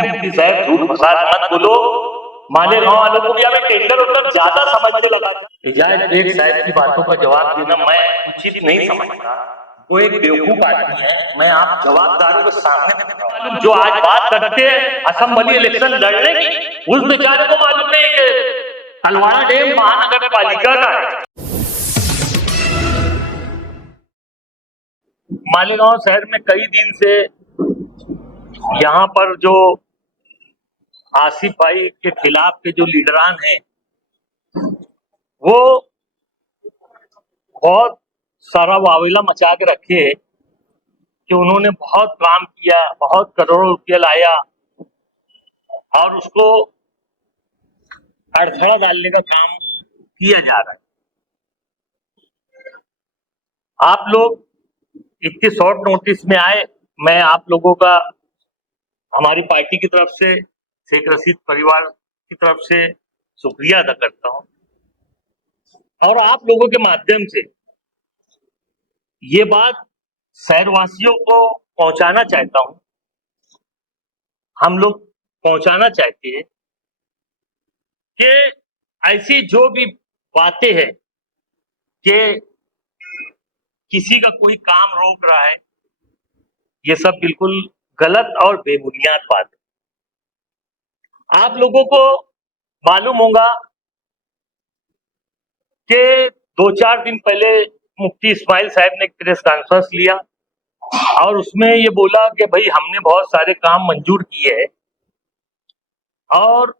मुफ्ती साहब झूठ फसाद मत बोलो। मालेगांव वालों को भी हमें टेंडर उधर ज्यादा समझने लगा। हिजाज बेग साहब की बातों का जवाब देना मैं उचित नहीं समझता। वो एक बेवकूफ आदमी है, मैं आप जवाबदारों के सामने जो आज बात करते हैं असेंबली इलेक्शन लड़ने की, उस बेचारे को मालूम नहीं कि तलवाड़ा डैम महानगर पालिका का है। मालेगांव शहर में कई दिन से यहाँ पर जो आसिफ भाई के खिलाफ के जो लीडरान हैं वो बहुत सारा वावेला मचा के रखे है कि उन्होंने बहुत काम किया, बहुत करोड़ों रुपया लाया और उसको अड़थड़ा डालने का काम किया जा रहा है। आप लोग इतनी शॉर्ट नोटिस में आए, मैं आप लोगों का हमारी पार्टी की तरफ से, शेख रशीद परिवार की तरफ से शुक्रिया अदा करता हूं और आप लोगों के माध्यम से ये बात शहरवासियों को पहुंचाना चाहता हूं। हम लोग पहुंचाना चाहते हैं कि ऐसी जो भी बातें हैं कि किसी का कोई काम रोक रहा है, ये सब बिल्कुल गलत और बेबुनियाद बात है। आप लोगों को मालूम होगा कि 2-4 दिन पहले मुफ्ती इस्माइल साहब ने एक प्रेस कॉन्फ्रेंस लिया और उसमें ये बोला कि भाई हमने बहुत सारे काम मंजूर किए हैं और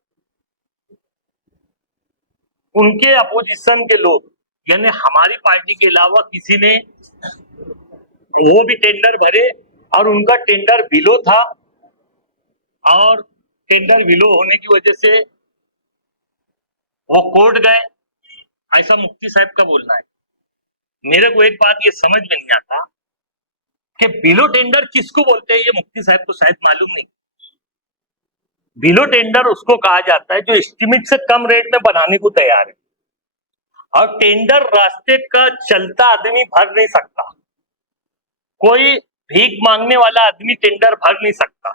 उनके अपोजिशन के लोग यानी हमारी पार्टी के अलावा किसी ने वो भी टेंडर भरे और उनका टेंडर बिलो था और टेंडर बिलो होने की वजह से वो कोर्ट गए, ऐसा मुफ्ती साहब का बोलना है। मेरे को एक बात ये समझ में नहीं आता कि बिलो टेंडर किसको बोलते हैं, ये मुफ्ती साहब को शायद मालूम नहीं। बिलो टेंडर उसको कहा जाता है जो एस्टिमेट से कम रेट में बनाने को तैयार है और टेंडर रास्ते का चलता आदमी भर नहीं सकता, कोई भीख मांगने वाला आदमी टेंडर भर नहीं सकता,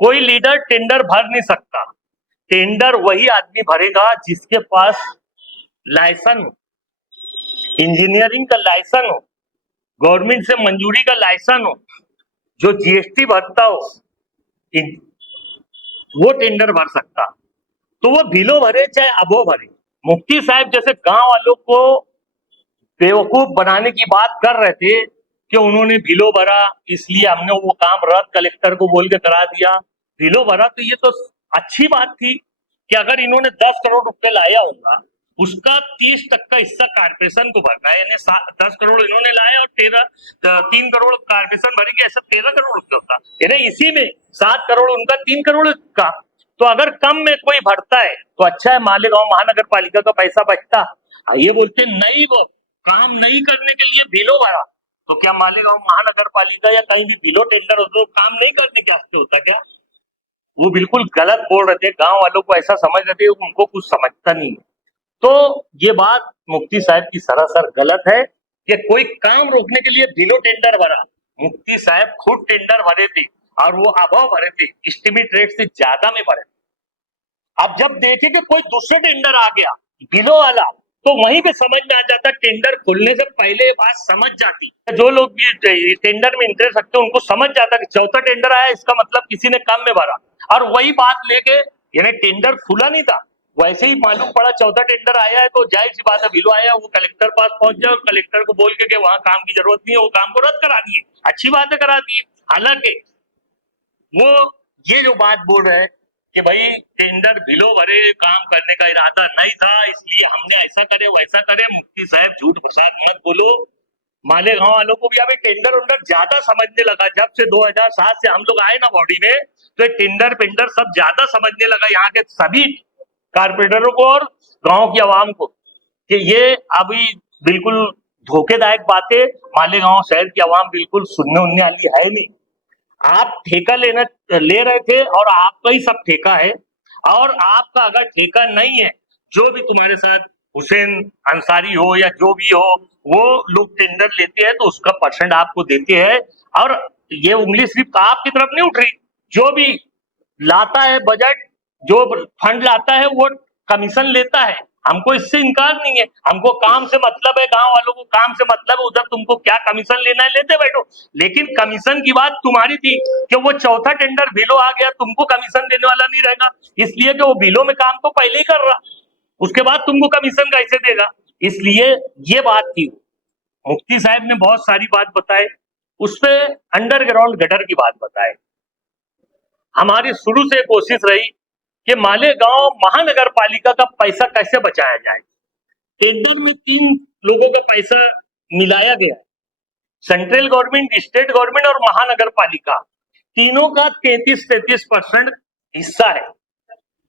कोई लीडर टेंडर भर नहीं सकता। टेंडर वही आदमी भरेगा जिसके पास लाइसेंस हो, इंजीनियरिंग का लाइसेंस हो, गवर्नमेंट से मंजूरी का लाइसेंस हो, जो जीएसटी भरता हो, वो टेंडर भर सकता। तो वो बिलो भरे चाहे अबो भरे। मुफ्ती साहब जैसे गांव वालों को बेवकूफ बनाने की बात कर रहे थे कि उन्होंने बिलो भरा इसलिए हमने वो काम रद्द कलेक्टर को बोल के करा दिया। बिलो भरा तो ये तो अच्छी बात थी कि अगर इन्होंने 10 करोड़ रुपए लाया होगा उसका 30% हिस्सा कारपोरेशन को भरना है, यानी 10 करोड़ इन्होंने लाया और 3 करोड़ कारपोरेशन भरेगी, ऐसा 13 करोड़ रुपए होता। यानी इसी में 7 करोड़ उनका, 3 करोड़ का। तो अगर कम में कोई भरता है तो अच्छा है, मालेगांव महानगर पालिका का पैसा बचता। ये बोलते नहीं, वो काम नहीं करने के लिए बिलो भरा, तो क्या मालेगांव महानगर पालिका या कहीं भी बिलो टेंडर हो तो काम नहीं करने के वास्ते होता क्या? वो बिल्कुल गलत बोल रहे थे, गांव वालों को ऐसा समझ रहे थे, उनको कुछ समझता नहीं है। तो ये बात मुफ्ती साहब की सरासर गलत है कि कोई काम रोकने के लिए बिलो टेंडर भरा। मुफ्ती साहब खुद टेंडर भरे थे और वो अभाव भरे थे, एस्टिमेट रेट से ज्यादा में भरे। अब जब देखे कि कोई दूसरा टेंडर आ गया बिलो वाला, तो वहीं पे समझ में आ जाता, टेंडर खुलने से पहले ये बात समझ जाती। जो लोग भी टेंडर में इंटरेस्ट रखते हैं उनको समझ जाता कि चौथा टेंडर आया, इसका मतलब किसी ने कम में भरा। और वही बात लेके, यानी टेंडर खुला नहीं था, वैसे ही मालूम पड़ा चौथा टेंडर आया है तो जाहिर सी बात है बिलो आया, वो कलेक्टर पास पहुंच जाए और कलेक्टर को बोल के वहां काम की जरूरत नहीं है, वो काम को रद्द करा दिए। अच्छी बात है, करा दिए। हालांकि वो ये जो बात बोल रहे हैं कि भाई टेंडर बिलो भरे, काम करने का इरादा नहीं था इसलिए हमने ऐसा करे वैसा करे। मुफ्ती साहब झूठ फसाद मत बोलो। मालेगांव वालों को भी अब टेंडर उंडर ज्यादा समझने लगा। जब से 2007 से हम लोग आए ना बॉडी में, तो टेंडर पेंडर सब ज्यादा समझने लगा यहाँ के सभी कारपोरेटरों को और गांव की आवाम को कि ये अभी बिल्कुल धोखेदायक बातें मालेगांव शहर की आवाम बिल्कुल सुनने उनने वाली है नहीं। आप ठेका ले रहे थे और आपका ही सब ठेका है, और आपका अगर ठेका नहीं है, जो भी तुम्हारे साथ हुसैन अंसारी हो या जो भी हो, वो लोग टेंडर लेते हैं तो उसका परसेंट आपको देते हैं। और ये उंगली सिर्फ आपकी तरफ नहीं उठ रही, जो भी लाता है बजट, जो फंड लाता है वो कमीशन लेता है। हमको इससे इनकार नहीं है, हमको काम से मतलब है, गांव वालों को काम से मतलब है, उधर तुमको क्या कमीशन लेना है लेते बैठो। लेकिन कमीशन की बात तुम्हारी थी कि वो चौथा टेंडर भीलो आ गया, तुमको कमीशन देने वाला नहीं रहेगा, इसलिए कि वो भीलो में काम तो पहले ही कर रहा, उसके बाद तुमको कमीशन कैसे देगा। इसलिए ये बात थी। मुफ्ती साहब ने बहुत सारी बात बताए, उसपे अंडरग्राउंड गटर की बात बताए। हमारी शुरू से कोशिश रही कि मालेगांव महानगर पालिका का पैसा कैसे बचाया जाए। टेंडर में 3 लोगों का पैसा मिलाया गया, सेंट्रल गवर्नमेंट, स्टेट गवर्नमेंट और महानगर पालिका, तीनों का 33-33% हिस्सा है।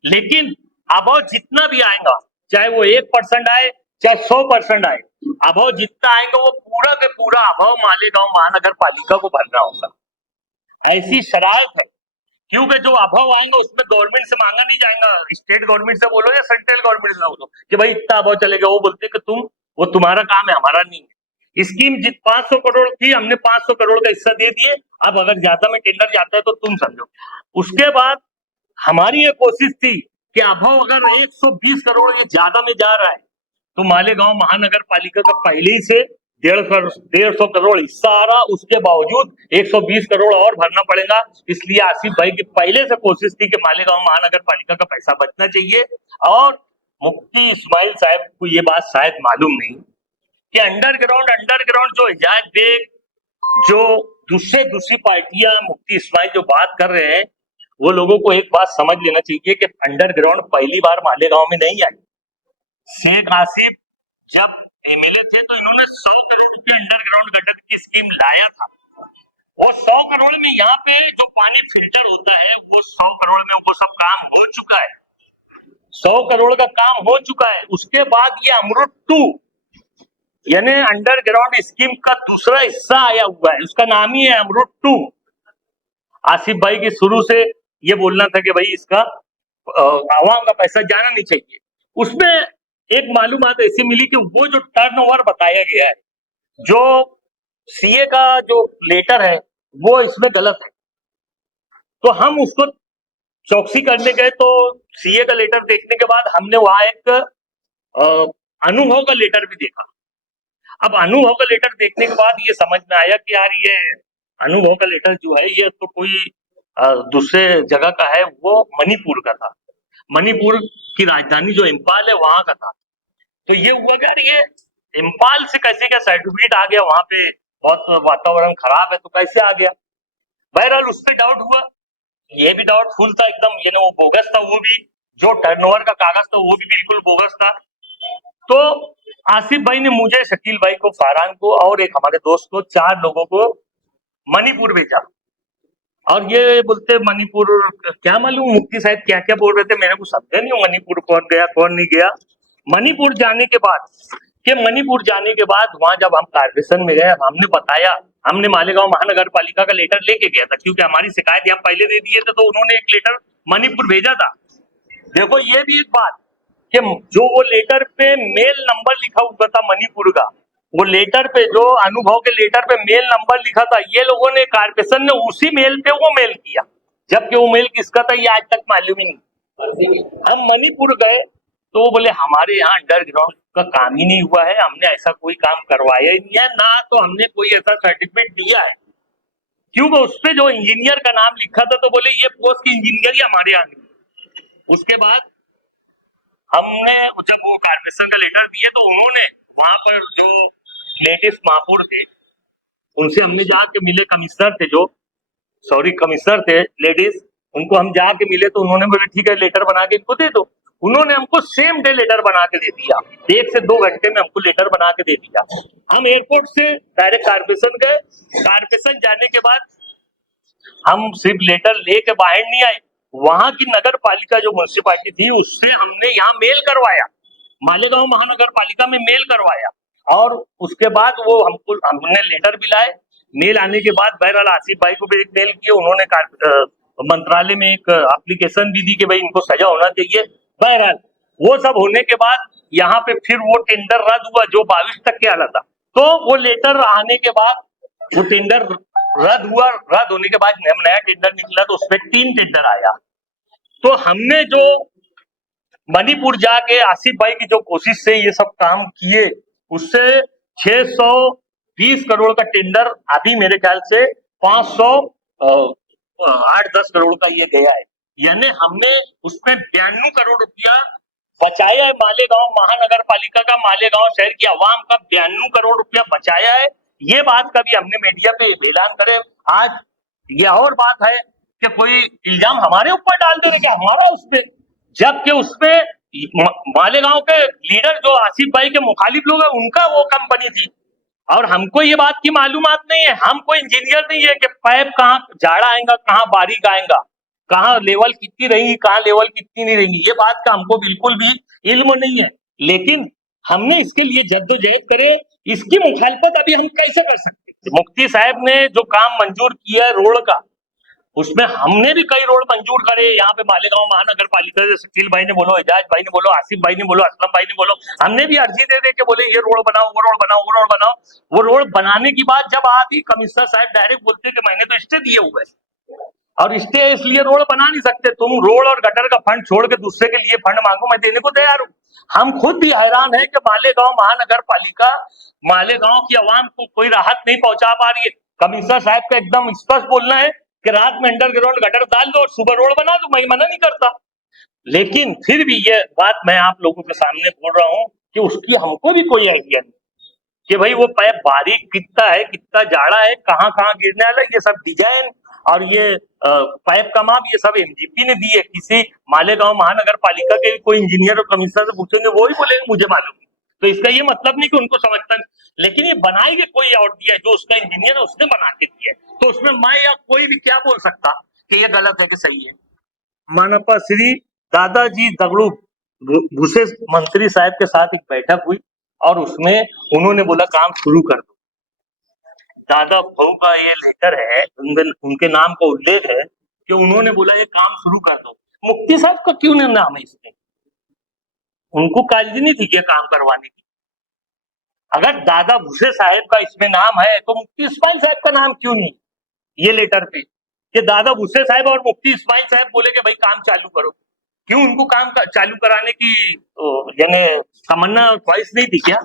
लेकिन अभाव जितना भी आएगा, चाहे वो 1% आए चाहे 100% आए, अभाव जितना आएगा वो पूरा का पूरा अभाव मालेगांव महानगर पालिका को भरना होगा। ऐसी शरारत है, क्योंकि जो अभाव आएंगे उसमें गवर्नमेंट से मांगा नहीं जाएगा, स्टेट गवर्नमेंट से बोलो या सेंट्रल गवर्नमेंट से बोलो कि भाई इतना अभाव चलेगा, वो बोलते कि वो तुम्हारा काम है, हमारा नहीं है। स्कीम 500 करोड़ थी, हमने 500 करोड़ का हिस्सा दे दिए, अब अगर ज्यादा में टेंडर जाता है तो तुम समझो। उसके बाद हमारी ये कोशिश थी कि अभाव अगर 120 करोड़ ये ज्यादा में जा रहा है तो मालेगांव महानगर पालिका का पहले ही से 150 करोड़ हिस्सा आ रहा, उसके बावजूद 120 करोड़ और भरना पड़ेगा। इसलिए आसिफ भाई की पहले से कोशिश थी कि मालेगांव महानगर पालिका का पैसा बचना चाहिए। और मुफ्ती इस्माइल साहब को ये बात शायद मालूम नहीं कि अंडरग्राउंड जो हिजाज बेग, जो दूसरी पार्टियां, मुफ्ती इस्माइल जो बात कर रहे हैं, वो लोगों को एक बात समझ लेना चाहिए कि अंडरग्राउंड पहली बार मालेगांव में नहीं आई। शेख आसिफ जब एमएलए थे तो इन्होंने 100 करोड़ रुपए अंडरग्राउंड गटर की स्कीम लाया था, और 100 करोड़ में यहाँ पे जो पानी फिल्टर होता है वो 100 करोड़ में वो सब काम हो चुका है, 100 करोड़ का काम हो चुका है। उसके बाद ये अमृत 2 यानी अंडरग्राउंड स्कीम का दूसरा हिस्सा आया हुआ है, उसका नाम ही है अमृत 2। आसिफ भाई की शुरू से ये बोलना था कि भाई इसका आवाम का पैसा जाना नहीं चाहिए। उसमें एक मालूमात ऐसी मिली कि वो जो टर्नओवर बताया गया है, जो सीए का जो लेटर है वो इसमें गलत है। तो हम उसको चौकसी करने गए तो सीए का लेटर देखने के बाद हमने वहां एक अनुभव का लेटर भी देखा। अब अनुभव का लेटर देखने के बाद ये समझ में आया कि यार ये अनुभव का लेटर जो है ये तो कोई दूसरे जगह का है, वो मणिपुर का था, मणिपुर की राजधानी जो इम्फाल है वहां का था। तो ये हुआ कि यार ये इम्फाल से कैसे क्या सर्टिफिकेट आ गया, वहां पे बहुत वातावरण खराब है तो कैसे आ गया। बहरहाल उस पर डाउट हुआ, ये भी डाउटफुल था एकदम, ये वो बोगस था, वो भी जो टर्नओवर का कागज था वो भी बिल्कुल बोगस था। तो आसिफ भाई ने मुझे, शकील भाई को, फरहान को और एक हमारे दोस्त को, 4 लोगों को मणिपुर भेजा। और ये बोलते मणिपुर क्या मालूम मुफ्ती साहब क्या क्या बोल रहे थे, मेरे को समझा नहीं मणिपुर कौन गया कौन नहीं गया। मणिपुर जाने के बाद वहां जब हम कारपोरेशन में गए, हमने बताया, हमने मालेगांव महानगर पालिका का लेटर लेके गया था, क्योंकि हमारी शिकायत हम पहले दे दिए थे, तो उन्होंने एक लेटर मणिपुर भेजा था। देखो ये भी एक बात कि जो वो लेटर पे मेल नंबर लिखा हुआ था मणिपुर का, वो लेटर पे जो अनुभव के लेटर पे मेल नंबर लिखा था, ये लोगों ने, कारपोरेशन ने उसी मेल पे वो मेल किया, जबकि वो मेल किसका था ये आज तक मालूम ही नहीं। हम मणिपुर गए तो वो बोले हमारे यहाँ अंडरग्राउंड का काम ही नहीं हुआ है, हमने ऐसा कोई काम करवाया ही नहीं है, ना तो हमने कोई ऐसा सर्टिफिकेट दिया है। क्योंकि उस पे जो इंजीनियर का नाम लिखा था तो बोले ये पोस्ट की इंजीनियर ही हमारे यहाँ नहीं। उसके बाद हमने जब वो कारपोरेशन का लेटर दिए तो उन्होंने वहां पर जो लेडीज महापौर थे उनसे हमने जाके मिले, कमिश्नर थे लेडीज, उनको हम जाके मिले तो उन्होंने बोले ठीक है लेटर बना के इनको दे दो। उन्होंने हमको सेम डे लेटर बना के दे दिया, 1 से 2 घंटे में हमको लेटर बना के दे दिया। हम एयरपोर्ट से डायरेक्ट कारपोरेशन गए, कारपोरेशन जाने के बाद हम सिर्फ लेटर लेके बाहर नहीं आए, वहां की नगर पालिका जो म्युनिसिपालिटी थी उससे हमने यहाँ मेल करवाया, मालेगांव महानगर पालिका में मेल करवाया, और उसके बाद वो हमने लेटर भी लाए। मेल आने के बाद बहरहाल आसिफ भाई को भी एक मेल किया, उन्होंने मंत्रालय में एक एप्लीकेशन भी दी कि भाई इनको सजा होना चाहिए। बहरहाल वो सब होने के बाद यहाँ पे फिर वो टेंडर रद्द हुआ जो 22 तक के आना था। तो वो लेटर आने के बाद वो टेंडर रद्द हुआ, रद्द होने के बाद नया टेंडर निकला तो उसमें 3 टेंडर आया। तो हमने जो मणिपुर जाके आसिफ भाई की जो कोशिश से ये सब काम किए, उससे 620 करोड़ का टेंडर अभी मेरे ख्याल से 500 8-10 करोड़ का ये गया है। यानी हमने उसमें 92 करोड़ रुपया बचाया है। मालेगांव महानगर पालिका का, मालेगांव शहर की आवाम का 92 करोड़ रुपया बचाया है। ये बात कभी हमने मीडिया पे ऐलान करे। आज ये और बात है कि कोई इल्जाम हमारे ऊपर डाल दे रहे कि हमारा उसपे, जबकि उसपे मालेगांव के लीडर जो आसिफ भाई के मुखालिफ लोग हैं, उनका वो कंपनी थी। और हमको ये बात की मालूमात नहीं है, हम कोई इंजीनियर नहीं है कि पाइप कहाँ जाड़ा आएगा, कहाँ बारीक आएगा, कहाँ लेवल कितनी रहेगी, कहाँ लेवल कितनी नहीं रहेगी, ये बात का हमको बिल्कुल भी इल्म नहीं है। लेकिन हमने इसके लिए जद्दोजहद करे, इसकी मुखालफत अभी हम कैसे कर सकते हैं? मुफ्ती साहब ने जो काम मंजूर किया है रोड का, उसमें हमने भी कई रोड मंजूर करे। यहाँ पे मालेगांव महानगर पालिका से शकील भाई ने बोलो, एजाज भाई ने बोलो, आसिफ भाई ने बोलो, असलम भाई ने बोलो, हमने भी अर्जी दे दे के बोले ये रोड बनाओ, वो रोड बनाओ, वो रोड बनाओ। वो रोड बनाने की बात जब आती, कमिश्नर साहब डायरेक्ट बोलते कि मैंने तो स्टे दिए हुए हैं, और स्टे इसलिए रोड बना नहीं सकते, तुम रोड और गटर का फंड छोड़ के दूसरे के लिए फंड मांगो, मैं देने को तैयार हूँ। हम खुद भी हैरान है कि मालेगांव महानगर पालिका मालेगांव की आवाम को कोई राहत नहीं पहुंचा पा रही है। कमिश्नर साहब का एकदम स्पष्ट बोलना है कि रात में अंडरग्राउंड गटर डाल दो और सुबह रोड बना दो, मैं मना नहीं करता। लेकिन फिर भी ये बात मैं आप लोगों के सामने बोल रहा हूँ कि उसकी हमको भी कोई आइडिया नहीं कि भाई वो पाइप बारीक कितना है, कितना जाड़ा है, कहाँ कहाँ गिरने वाला है, ये सब डिजाइन और ये पाइप का माप ये सब एमजीपी ने दी है। किसी मालेगांव महानगर पालिका के कोई इंजीनियर और कमिश्नर से पूछेंगे, वो ही बोलेंगे मुझे मालूम नहीं। तो इसका ये मतलब नहीं कि उनको समझता नहीं, लेकिन ये बनाएंगे कोई और दिया है, जो उसका इंजीनियर है उसने बना के दिया है। तो उसमें मैं या कोई भी क्या बोल सकता कि ये गलत है कि सही है। मानपा श्री दादाजी दगड़ू भूसे मंत्री साहब के साथ एक बैठक हुई और उसमें उन्होंने बोला काम शुरू कर दो। दादा भाऊ का ये लेटर है, उनके नाम का उल्लेख है कि उन्होंने बोला ये काम शुरू कर दो। मुफ्ती साहब का क्यों नहीं नाम है इसमें? उनको काजी नहीं थी क्या काम करवाने की? अगर दादा भूसे साहब का इसमें नाम है तो मुफ्ती इस्माइल साहब का नाम क्यों नहीं ये लेटर पे? कि दादा भूसे साहब और मुफ्ती इस्माइल साहब बोले कि भाई काम चालू करो। क्यों उनको काम चालू कराने की यानी तमन्ना ख्वाहिश नहीं थी क्या?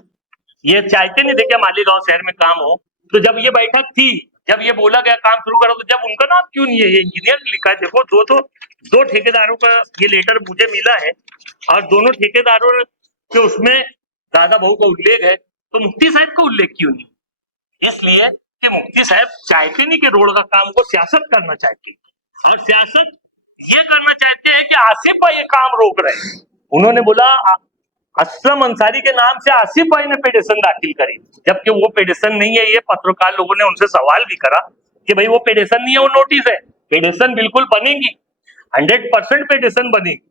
ये चाहते नहीं थे क्या मालेगांव शहर में काम हो? तो जब ये बैठक थी, जब ये बोला गया काम शुरू करो, तो जब उनका नाम क्यों नहीं है? ये इंजीनियर ने लिखा है। देखो दो ठेकेदारों का ये लेटर मुझे मिला है और दोनों ठेकेदारों के उसमें दादा बहू का उल्लेख है, तो मुफ्ती साहब का उल्लेख क्यों नहीं? इसलिए कि मुफ्ती साहब चाहते नहीं कि रोड का काम को सियासत करना चाहते, और सियासत ये करना चाहते हैं कि आसिफ भाई ये काम रोक रहे हैं। उन्होंने बोला असलम अंसारी के नाम से आसिफ भाई ने पिटीशन दाखिल करी, जबकि वो पिटीशन नहीं है। ये पत्रकार लोगों ने उनसे सवाल भी करा कि भाई वो पिटीशन नहीं है, वो नोटिस है। पिटीशन बिल्कुल बनेगी, 100% पिटीशन बनेगी।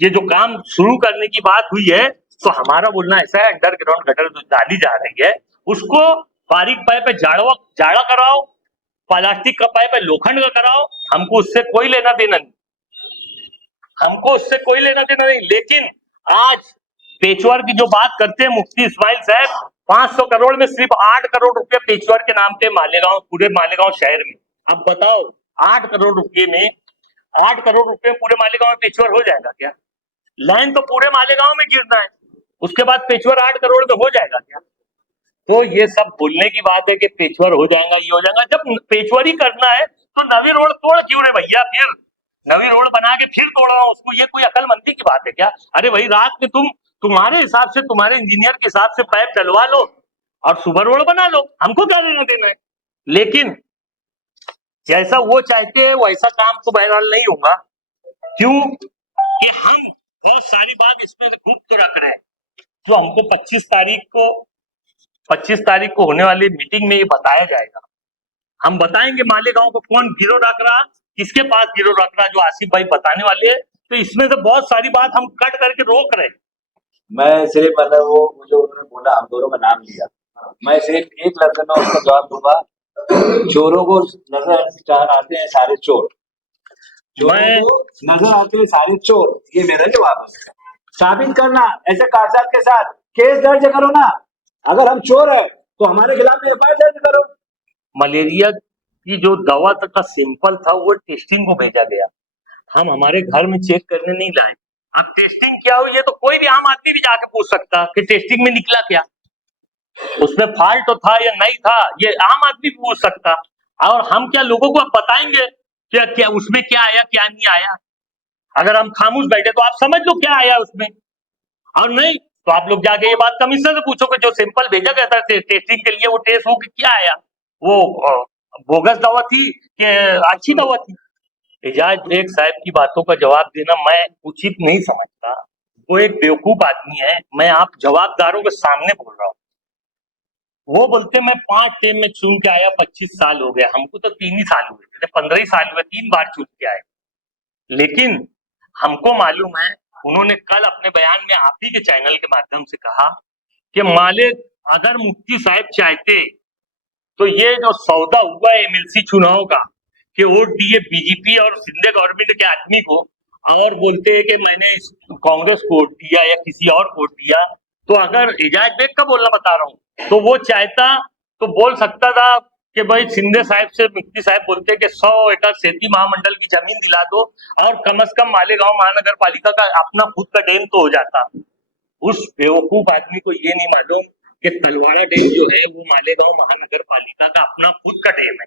ये जो काम शुरू करने की बात हुई है, तो हमारा बोलना ऐसा है, अंडरग्राउंड गटर जो डाली जा रही है उसको बारीक पाइप पे जाड़ा कराओ, प्लास्टिक का पाइप है लोखंड का कराओ, हमको उससे कोई लेना देना नहीं, हमको उससे कोई लेना देना नहीं। लेकिन आज पेचवर की जो बात करते हैं मुफ्ती इस्माइल साहब, 500 करोड़ में सिर्फ 8 करोड़ रुपए पेचवर के नाम पे मालेगांव, पूरे मालेगांव शहर में। अब बताओ 8 करोड़ रुपए में, 8 करोड़ रुपए पूरे मालेगांव में पेचवर हो जाएगा क्या? लाइन तो पूरे मालेगांव में गिरना है, उसके बाद पेचवर 8 करोड़ में हो जाएगा क्या? तो ये सब बोलने की बात है कि पेचवर हो जाएगा, ये हो जाएगा। जब पेचवर ही करना है तो नवी रोड तोड़ क्यों रहे भैया? फिर नवी रोड बना के फिर तोड़ रहा हूं उसको, ये कोई अकलमंदी की बात है क्या? अरे भाई रात में तुम्हारे हिसाब से, तुम्हारे इंजीनियर के हिसाब से पाइप डलवा लो और सुबह रोड बना लो, हमको क्या लेना देना है? लेकिन जैसा वो चाहते हैं वैसा काम तो बहरहाल नहीं होगा। क्यों कि हम बहुत सारी बात इसमें गुप्त रख रहे हैं, जो हमको 25 तारीख को होने वाली मीटिंग में ये बताया जाएगा। हम बताएंगे मालेगांव को कौन गिरोह रख रहा, किसके पास गिरोह रख रहा, जो आसिफ भाई बताने वाले हैं। तो इसमें से बहुत सारी बात हम कट करके रोक रहे हैं। मैं सिर्फ मतलब वो जो उन्होंने बोला, हम दोनों का नाम लिया, मैं सिर्फ एक लफ्ज में उसका जवाब दूंगा, चोरों को नजर आते हैं सारे चोर, चोरों को नजर आते हैं सारे चोर, ये मेरा जवाब है। साबित करना, ऐसे कागजात के साथ केस दर्ज करो ना, अगर हम चोर है तो हमारे खिलाफ में एफआईआर दर्ज करो। मलेरिया की जो दवा का सैंपल था वो टेस्टिंग को भेजा गया, हम हमारे घर में चेक करने नहीं लाए। अब टेस्टिंग क्या हो ये तो कोई भी आम आदमी भी जाके पूछ सकता कि टेस्टिंग में निकला क्या, उसमें फॉल्ट तो था या नहीं था, ये आम आदमी भी पूछ सकता। और हम क्या लोगों को अब बताएंगे कि क्या उसमें क्या आया क्या नहीं आया? अगर हम खामोश बैठे तो आप समझ लो क्या आया उसमें, और नहीं तो आप लोग जाके ये बात कमिश्नर से पूछोगे जो सैंपल भेजा गया था टेस्टिंग के लिए, वो टेस्ट होकर क्या आया, वो बोगस दवा थी कि अच्छी दवा थी? एजाज बेग साहब की बातों का जवाब देना मैं उचित नहीं समझता। वो एक बेवकूफ आदमी है, मैं आप जवाबदारों के सामने बोल रहा हूँ। वो बोलते मैं 5 टेम में चुन के आया, 25 साल हो गया, हमको तो 3 ही साल हुए, मुझे 15 ही साल हुए, 3 बार चुन के आए। लेकिन हमको मालूम है, उन्होंने कल अपने बयान में आप ही के चैनल के माध्यम से कहा कि मालिक अगर मुफ्ती साहब चाहते तो ये जो सौदा हुआ है एमएलसी चुनाव का कि वोट दिए बीजेपी और सिंधे गवर्नमेंट के आदमी को, और बोलते हैं कि मैंने इस कांग्रेस को वोट दिया या किसी और को वोट दिया, तो अगर एजाज बेग का बोलना बता रहा हूँ, तो वो चाहता तो बोल सकता था कि भाई सिंधे साहब से मुफ्ती साहब बोलते कि 100 एकड़ खेती महामंडल की जमीन दिला दो और कम से कम मालेगांव महानगर पालिका का अपना खुद का डैम तो हो जाता। उस बेवकूफ आदमी को ये नहीं मालूम कि तलवाड़ा डैम जो है वो मालेगांव महानगर पालिका का अपना खुद का डैम है।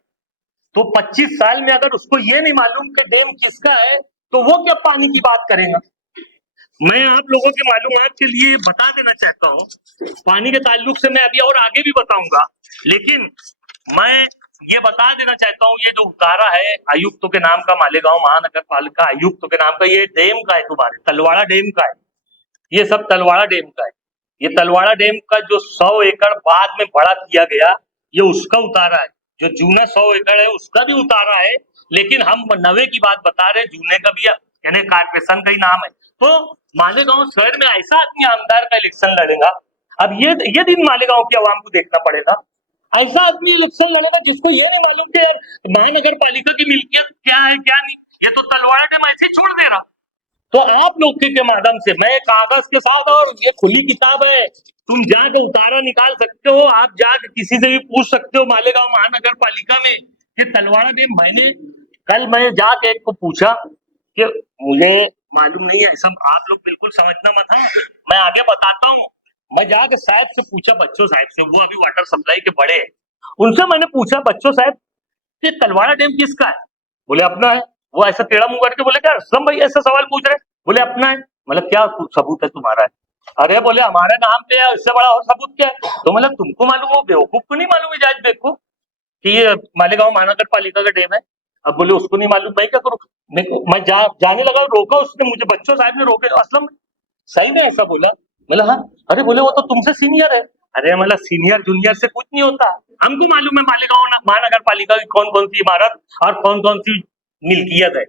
तो 25 साल में अगर उसको ये नहीं मालूम कि डैम किसका है तो वो क्या पानी की बात करेगा? मैं आप लोगों के मालूमात के लिए बता देना चाहता हूँ, पानी के ताल्लुक से मैं अभी और आगे भी बताऊंगा, लेकिन मैं ये बता देना चाहता हूँ, ये जो उतारा है आयुक्तों के नाम का, मालेगांव महानगर पालिका आयुक्तों के नाम का, ये डैम का है, तुम्हारे तलवाड़ा डैम का है, ये सब तलवाड़ा डैम का है। ये तलवाड़ा डैम का जो 100 एकड़ बाद में बड़ा किया गया, ये उसका उतारा है। जो जूना 100 एकड़ है उसका भी उतारा है, लेकिन हम नवे की बात बता रहे, जूने का भी यानी कारपोरेशन का ही नाम है। तो मालेगांव शहर में ऐसा आदमी आमदार का इलेक्शन लड़ेगा, अब ये दिन मालेगांव की आवाम को देखना पड़ेगा। ऐसा आदमी इलेक्शन लड़ेगा जिसको ये नहीं मालूम कि यार महानगर पालिका की मिल्कियत क्या है क्या नहीं, ये तो तलवाड़ा डैम ऐसे ही छोड़ दे रहा। तो आप लोग के माध्यम से मैं कागज के साथ, और ये खुली किताब है, तुम जाके उतारा निकाल सकते हो, आप जाके किसी से भी पूछ सकते हो मालेगांव महानगर पालिका में कि तलवाड़ा डैम, मैंने कल मैं जाके एक को पूछा कि मुझे मालूम नहीं है, सब आप लोग बिल्कुल समझना मत, हाँ मैं आगे बताता हूँ। मैं जाके साहब से पूछा, बच्चों साहब से, वो अभी वाटर सप्लाई के बड़े हैं, उनसे मैंने पूछा बच्चों साहब कि तलवाड़ा डैम किसका है? बोले अपना है। वो ऐसा टेढ़ा मुंह करके बोले क्या असलम भाई ऐसा सवाल पूछ रहे? बोले अपना है। मतलब क्या सबूत है तुम्हारा है? अरे बोले हमारे नाम पे है, इससे बड़ा और सबूत क्या है? तो मतलब तुमको मालूम, वो बेवकूफ को नहीं मालूम इजाज बेग को कि ये मालेगांव महानगर पालिका का डैम है? अब बोले उसको नहीं मालूम, मैं क्या करूं? मैं जाने लगा, रोका उसने मुझे, बच्चों साहब ने रोके, असलम सही में ऐसा बोला? बोला हाँ। अरे बोले वो तो तुमसे सीनियर है। अरे मतलब सीनियर जूनियर से कुछ नहीं होता, हमको मालूम है मालेगांव महानगर पालिका की कौन कौन सी इमारत और कौन कौन सी मिल्कियत है।